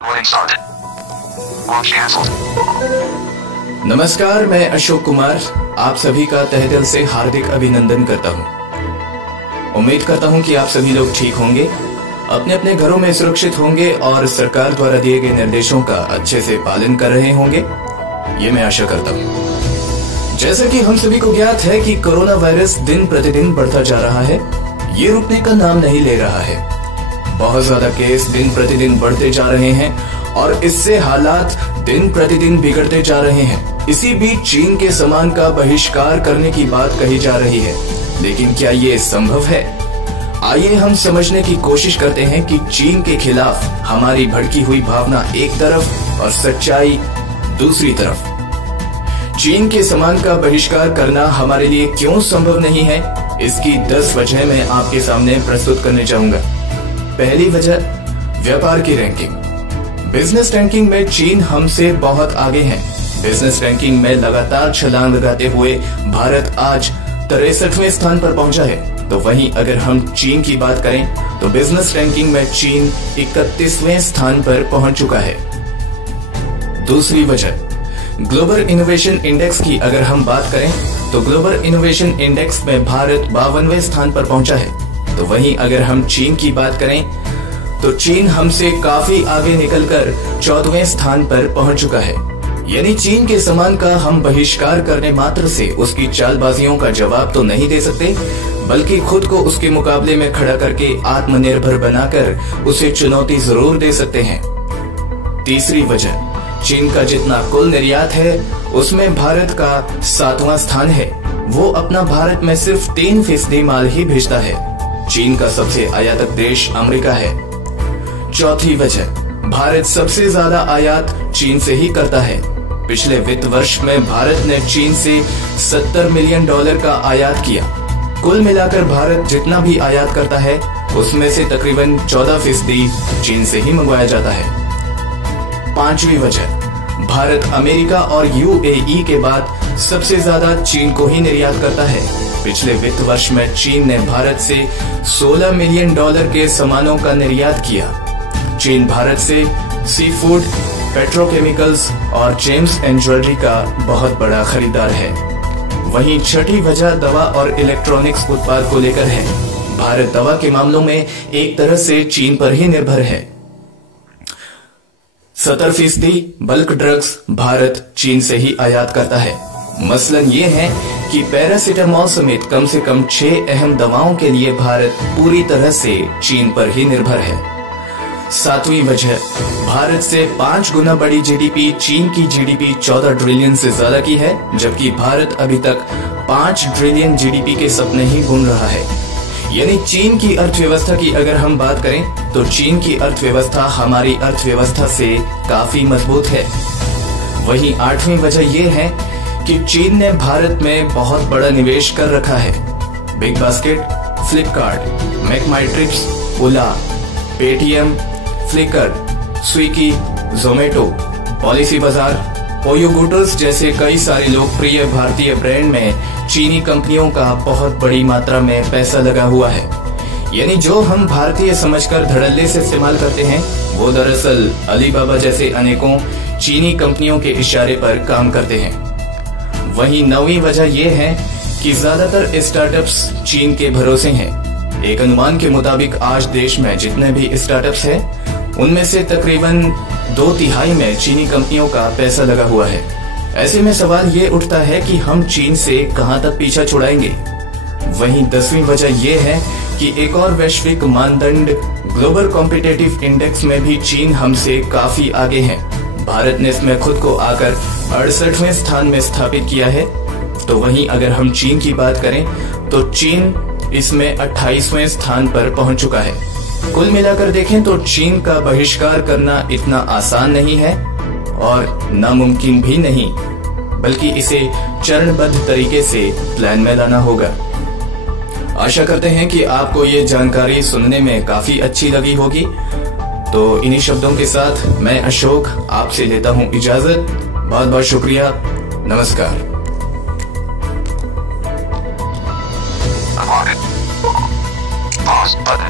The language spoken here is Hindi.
Recording started. Launch canceled. नमस्कार, मैं अशोक कुमार आप सभी का तहे दिल से हार्दिक अभिनंदन करता हूं। उम्मीद करता हूं कि आप सभी लोग ठीक होंगे, अपने अपने घरों में सुरक्षित होंगे और सरकार द्वारा दिए गए निर्देशों का अच्छे से पालन कर रहे होंगे, ये मैं आशा करता हूं। जैसा कि हम सभी को ज्ञात है कि कोरोना वायरस दिन प्रतिदिन बढ़ता जा रहा है, ये रुकने का नाम नहीं ले रहा है। बहुत ज्यादा केस दिन प्रतिदिन बढ़ते जा रहे हैं और इससे हालात दिन प्रतिदिन बिगड़ते जा रहे हैं। इसी बीच चीन के सामान का बहिष्कार करने की बात कही जा रही है, लेकिन क्या ये संभव है? आइए हम समझने की कोशिश करते हैं कि चीन के खिलाफ हमारी भड़की हुई भावना एक तरफ और सच्चाई दूसरी तरफ। चीन के सामान का बहिष्कार करना हमारे लिए क्यों संभव नहीं है, इसकी 10 वजह मैं आपके सामने प्रस्तुत करने चाहूंगा। पहली वजह, व्यापार की रैंकिंग। बिजनेस रैंकिंग में चीन हमसे बहुत आगे है। बिजनेस रैंकिंग में लगातार छलांग लगाते हुए भारत आज 63वें स्थान पर पहुंचा है। तो वहीं अगर हम चीन की बात करें तो बिजनेस रैंकिंग में चीन 31वें स्थान पर पहुंच चुका है। दूसरी वजह, ग्लोबल इनोवेशन इंडेक्स की अगर हम बात करें तो ग्लोबल इनोवेशन इंडेक्स में भारत 52वें स्थान पर पहुंचा है। तो वहीं अगर हम चीन की बात करें तो चीन हमसे काफी आगे निकलकर 14वें स्थान पर पहुंच चुका है। यानी चीन के सामान का हम बहिष्कार करने मात्र से उसकी चालबाजियों का जवाब तो नहीं दे सकते, बल्कि खुद को उसके मुकाबले में खड़ा करके आत्मनिर्भर बनाकर उसे चुनौती जरूर दे सकते हैं। तीसरी वजह, चीन का जितना कुल निर्यात है उसमें भारत का 7वां स्थान है। वो अपना भारत में सिर्फ 3% माल ही भेजता है। चीन का सबसे आयातक देश अमेरिका है। चौथी वजह, भारत सबसे ज्यादा आयात चीन से ही करता है। पिछले वित्त वर्ष में भारत ने चीन से $70 मिलियन का आयात किया। कुल मिलाकर भारत जितना भी आयात करता है उसमें से तकरीबन 14% चीन से ही मंगवाया जाता है। पांचवी वजह, भारत अमेरिका और UAE के बाद सबसे ज्यादा चीन को ही निर्यात करता है। पिछले वित्त वर्ष में चीन ने भारत से $16 मिलियन के सामानों का निर्यात किया। चीन भारत से सी फूड, पेट्रोकेमिकल्स और जेम्स एंड ज्वेलरी का बहुत बड़ा खरीदार है। वहीं छठी वजह दवा और इलेक्ट्रॉनिक्स उत्पाद को लेकर है। भारत दवा के मामलों में एक तरह से चीन पर ही निर्भर है। 70% बल्क ड्रग्स भारत चीन से ही आयात करता है। मसलन ये है कि पैरासिटामोल समेत कम से कम 6 अहम दवाओं के लिए भारत पूरी तरह से चीन पर ही निर्भर है। सातवीं वजह, भारत से 5 गुना बड़ी जीडीपी चीन की जीडीपी 14 ट्रिलियन से ज्यादा की है, जबकि भारत अभी तक 5 ट्रिलियन जीडीपी के सपने ही बुन रहा है। यानी चीन की अर्थव्यवस्था की अगर हम बात करें तो चीन की अर्थव्यवस्था हमारी अर्थव्यवस्था से काफी मजबूत है। वहीं 8वीं वजह यह है कि चीन ने भारत में बहुत बड़ा निवेश कर रखा है। Big Basket, Flipkart, MakeMyTrips, Ola, Paytm, Flickr, Swiggy, Zomato, Policy Bazaar, OYO गुटर्स जैसे कई सारे लोकप्रिय भारतीय ब्रांड में चीनी कंपनियों का बहुत बड़ी मात्रा में पैसा लगा हुआ है। यानी जो हम भारतीय समझकर धड़ल्ले से इस्तेमाल करते हैं वो दरअसल अलीबाबा जैसे अनेकों चीनी कंपनियों के इशारे पर काम करते हैं। वहीं 9वीं वजह यह है कि ज्यादातर स्टार्टअप्स चीन के भरोसे हैं। एक अनुमान के मुताबिक आज देश में जितने भी स्टार्टअप्स हैं उनमें से तकरीबन 2/3 में चीनी कंपनियों का पैसा लगा हुआ है। ऐसे में सवाल ये उठता है कि हम चीन से कहां तक पीछा छुड़ाएंगे। वहीं 10वीं वजह यह है कि एक और वैश्विक मानदंड ग्लोबल कॉम्पिटिटिव इंडेक्स में भी चीन हमसे काफी आगे है। भारत ने इसमें खुद को आकर 68वें स्थान में स्थापित किया है। तो वहीं अगर हम चीन की बात करें तो चीन इसमें 28वें स्थान पर पहुंच चुका है। कुल मिलाकर देखें तो चीन का बहिष्कार करना इतना आसान नहीं है और नामुमकिन भी नहीं, बल्कि इसे चरणबद्ध तरीके से प्लान में लाना होगा। आशा करते हैं कि आपको ये जानकारी सुनने में काफी अच्छी लगी होगी। तो इन्हीं शब्दों के साथ मैं अशोक आपसे लेता हूं इजाजत। बहुत बहुत शुक्रिया। नमस्कार। Pause button.